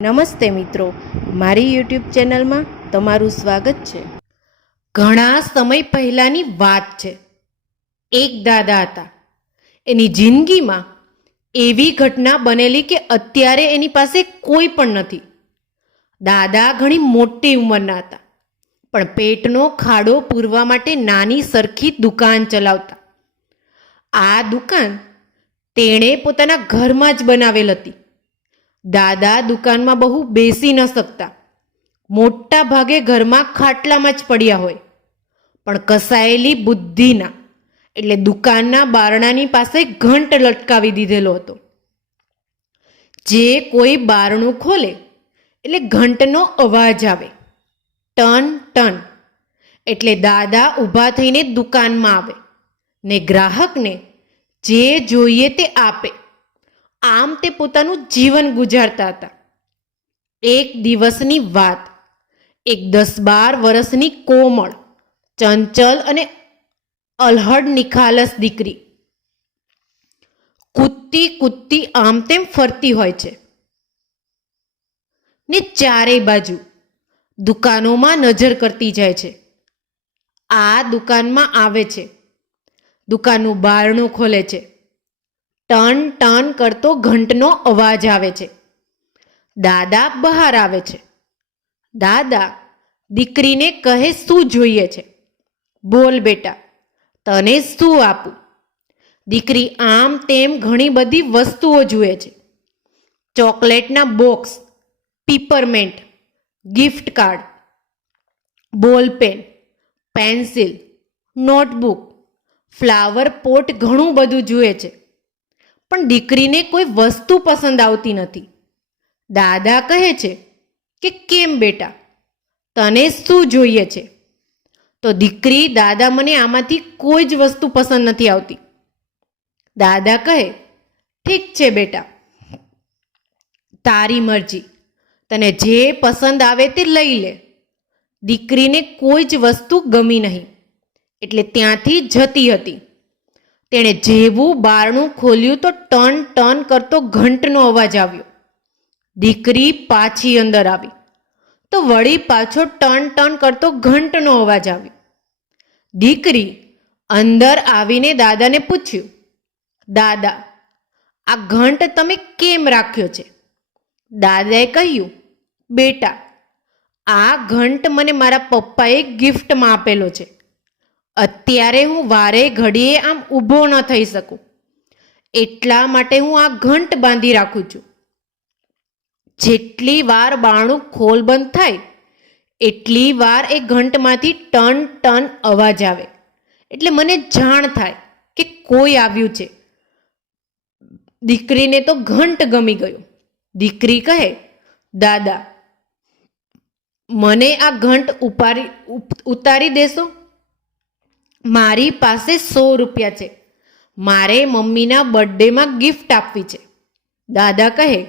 નમસ્તે મિત્રો, મારી યુટ્યુબ ચેનલમાં તમારું સ્વાગત છે. ઘણા સમય પહેલાંની વાત છે. એક દાદા હતા. એની જિંદગીમાં એવી ઘટના બનેલી કે અત્યારે એની પાસે કોઈ પણ નથી. દાદા ઘણી મોટી ઉંમરના હતા, પણ પેટનો ખાડો પૂરવા માટે નાની સરખી દુકાન ચલાવતા. આ દુકાન તેણે પોતાના ઘરમાં જ બનાવેલ હતી. દાદા દુકાનમાં બહુ બેસી ન શકતા. મોટા ભાગે ઘરમાં ખાટલામાં જ પડ્યા હોય. પણ કસાયેલી બુદ્ધિના, એટલે દુકાનના બારણાની પાસે ઘંટ લટકાવી દીધેલો હતો. જે કોઈ બારણું ખોલે, એટલે ઘંટનો અવાજ આવે. ટન ટન. એટલે દાદા ઊભા થઈને દુકાનમાં આવે ને ગ્રાહકને જે જોઈએ તે આપે. આમ તે પોતાનું જીવન ગુજારતા હતા. એક દિવસની વાત, એક દસ બાર વર્ષની કોમળ, ચંચલ અને અલહડ નિખાલસ દીકરી. કૂદતી કૂદતી આમ તેમ ફરતી હોય છે. ને ચારેય બાજુ દુકાનોમાં નજર કરતી જાય છે. આ દુકાનમાં આવે છે. દુકાનનું બારણું ખોલે છે. કરતો ઘંટનો અવાજ આવે છે. દાદા બહાર આવે છે. દાદા, દીકરીને કહે શું જોઈએ છે? બોલ બેટા, તને શું આપું? દીકરી આમ તેમ ઘણી બધી વસ્તુઓ જુએ છે. ચોકલેટના box, peppermint, gift card ballpen pencil, notebook, flower pot ઘણું બધું જુએ છે. પણ દીકરીને કોઈ વસ્તુ પસંદ આવતી નથી. દાદા કહે છે કે કેમ બેટા? તને શું જોઈએ છે? તો દીકરી, દાદા, મને આમાંથી કોઈ જ વસ્તુ પસંદ નથી આવતી. દાદા કહે, ઠીક છે બેટા. તારી મરજી. તને જે પસંદ આવે તે લઈ લે. દીકરીને કોઈ જ વસ્તુ ગમી નહીં. એટલે ત્યાંથી જતી હતી. તેણે જેવું બારણું ખોલ્યું તો ટન ટન કરતો ઘંટનો અવાજ આવ્યો. દીકરી પાછી અંદર આવી. તો વળી પાછો ટન ટન કરતો ઘંટનો અવાજ આવ્યો. દીકરી અંદર આવીને દાદાને પૂછ્યું, દાદા, આ ઘંટ તમે કેમ રાખ્યો છે? દાદાએ કહ્યું, બેટા, આ ઘંટ મને મારા પપ્પાએ ગિફ્ટમાં આપેલો છે. અત્યારે હું વારે ઘડીએ આમ ઊભો ન થઈ શકું. એટલા માટે હું આ ઘંટ બાંધી રાખું છું. જેટલી વાર બાણું ખોલ બંધ થાય, એટલી વાર એ ઘંટમાંથી ટન ટન અવાજ આવે. એટલે મને જાણ થાય કે કોઈ આવ્યું છે. દીકરીને તો ઘંટ ગમી ગયો. દીકરી કહે, દાદા, મને આ ઘંટ ઉપારી, ઉપ- ઉતારી દેશો. મારી પાસે સો રૂપિયા છે. મારે મમ્મીના બર્થડેમાં ગિફ્ટ આપવી છે. દાદા કહે,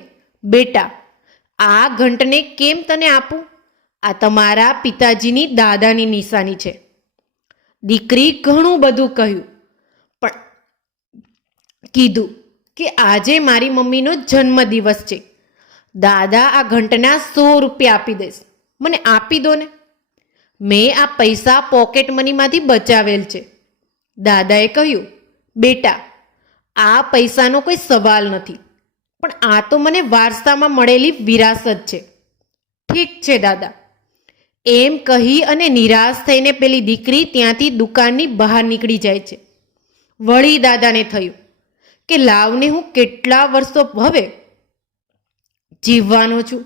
બેટા, આ ઘંટને કેમ તને આપું? આ તમારા પિતાજીની દાદાની નિશાની છે. દીકરી ઘણું બધું કહ્યું, પણ કીધું કે આજે મારી મમ્મીનો જન્મદિવસ છે. દાદા, આ ઘંટના સો રૂપિયા આપી દઈશ. મને આપી દો ને. મેં આ પૈસા પોકેટ મનીમાંથી બચાવેલ છે. દાદાએ કહ્યું, બેટા, આ પૈસાનો કોઈ સવાલ નથી, પણ આ તો મને વારસામાં મળેલી વિરાસત છે. ઠીક છે, દાદા. એમ કહી અને નિરાશ થઈને પેલી દીકરી ત્યાંથી દુકાનની બહાર નીકળી જાય છે. વળી દાદાને થયું કે લાવને હું કેટલા વર્ષો હવે જીવવાનો છું.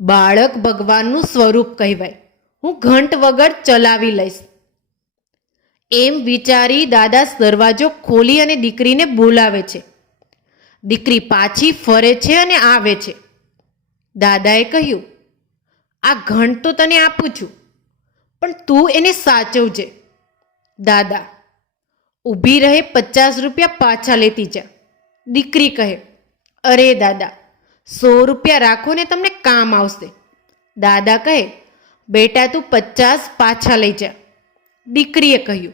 બાળક ભગવાનનું સ્વરૂપ કહેવાય. હું ઘંટ વગર ચલાવી લઈશ. એમ વિચારી દાદા દરવાજો ખોલી અને દીકરીને બોલાવે છે. દીકરી પાછી ફરે છે અને આવે છે. દાદાએ કહ્યું, આ ઘંટ તો તને આપું છું, પણ તું એને સાચવજે. દાદા, ઊભી રહે પચાસ રૂપિયા પાછા લેતી જા. દીકરી કહે, અરે દાદા, સો રૂપિયા રાખો ને તમને કામ આવશે. દાદા કહે બેટા, તું પચાસ પાછા લઈ જા. દીકરીએ કહ્યું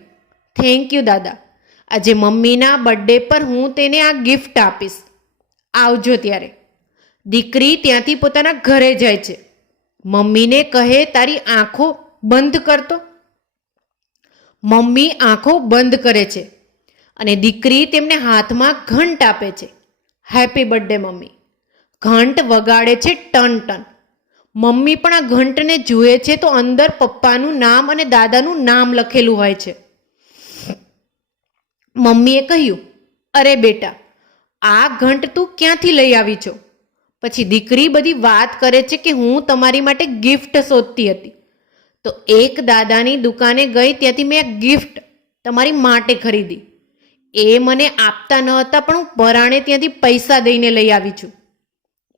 થેન્ક યુ દાદા. આજે મમ્મીના બર્થડે પર હું તેને આ ગિફ્ટ આપીશ. આવજો ત્યારે. દીકરી ત્યાંથી પોતાના ઘરે જાય છે. મમ્મીને કહે, તારી આંખો બંધ કરતો મમ્મી આંખો બંધ કરે છે અને દીકરી તેમને હાથમાં ઘંટ આપે છે. Happy birthday mummy. ઘંટ વગાડે છે ટન ટન. મમ્મી પણ આ ઘંટને જુએ છે તો અંદર પપ્પાનું નામ અને દાદાનું નામ લખેલું હોય છે. મમ્મીએ કહ્યું, અરે બેટા, આ ઘંટ તું ક્યાંથી લઈ આવી છો? પછી દીકરી બધી વાત કરે છે કે હું તમારી માટે ગિફ્ટ શોધતી હતી. તો એક દાદાની દુકાને ગઈ ત્યાંથી મેં ગિફ્ટ તમારી માટે ખરીદી. એ મને આપતા ન હતા પણ હું પરાણે ત્યાંથી પૈસા દઈને લઈ આવી છું.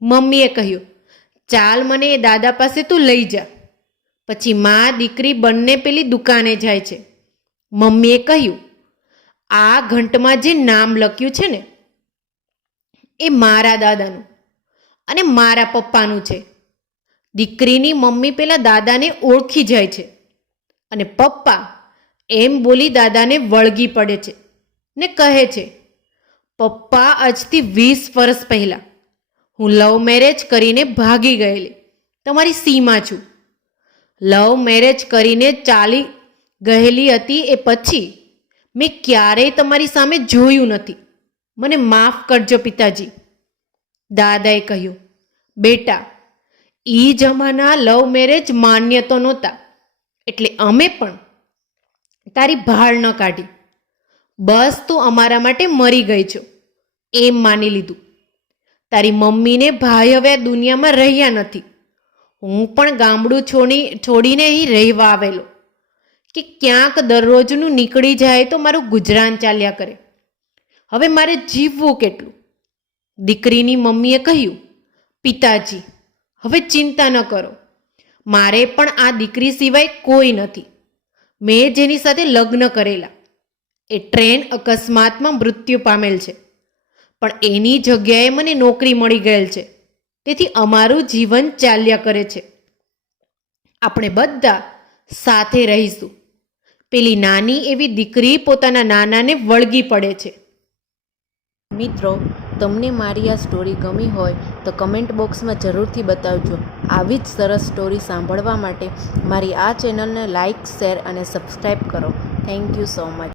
મમ્મીએ કહ્યું ચાલ મને એ દાદા પાસે તું લઈ જા. પછી મા દીકરી બંને પેલી દુકાને જાય છે. મમ્મીએ કહ્યું, આ ઘંટમાં જે નામ લખ્યું છે ને, એ મારા દાદાનું અને મારા પપ્પાનું છે. દીકરીની મમ્મી પેલા દાદાને ઓળખી જાય છે અને પપ્પા એમ બોલી દાદાને વળગી પડે છે ને કહે છે, પપ્પા આજથી વીસ વર્ષ પહેલાં હું લવ મેરેજ કરીને ભાગી ગયેલી. તમારી સીમા છું. લવ મેરેજ કરીને ચાલી ગયેલી હતી એ પછી મેં ક્યારેય તમારી સામે જોયું નથી. મને માફ કરજો પિતાજી. દાદાએ કહ્યું, બેટા એ જમાના લવ મેરેજ માન્ય તો નહોતા. એટલે અમે પણ તારી ભાળ ન કાઢી. બસ તું અમારા માટે મરી ગઈ છો. એમ માની લીધું. તારી મમ્મીને ભાઈ હવે દુનિયામાં રહ્યા નથી. હું પણ ગામડું છોડી છોડીને અહીં રહેવા આવેલો. કે ક્યાંક દરરોજનું નીકળી જાય તો મારું ગુજરાન ચાલ્યા કરે. હવે મારે જીવવું કેટલું? દીકરીની મમ્મીએ કહ્યું, પિતાજી, હવે ચિંતા ન કરો. મારે પણ આ દીકરી સિવાય કોઈ નથી. મેં જેની સાથે લગ્ન કરેલા. એ ટ્રેન અકસ્માતમાં મૃત્યુ પામેલ છે. પણ એની જગ્યાએ મને નોકરી મળી ગયેલ છે. તેથી અમારું જીવન ચાલ્યા કરે છે. આપણે બધા સાથે રહીશું. પેલી નાની એવી દીકરી પોતાના નાનાને વળગી પડે છે. મિત્રો, તમને મારી આ સ્ટોરી ગમી હોય તો કમેન્ટ બોક્સમાં જરૂરથી બતાવજો. આવી જ સરસ સ્ટોરી સાંભળવા માટે મારી આ ચેનલને લાઇક શેર અને સબસ્ક્રાઈબ કરો. Thank you so much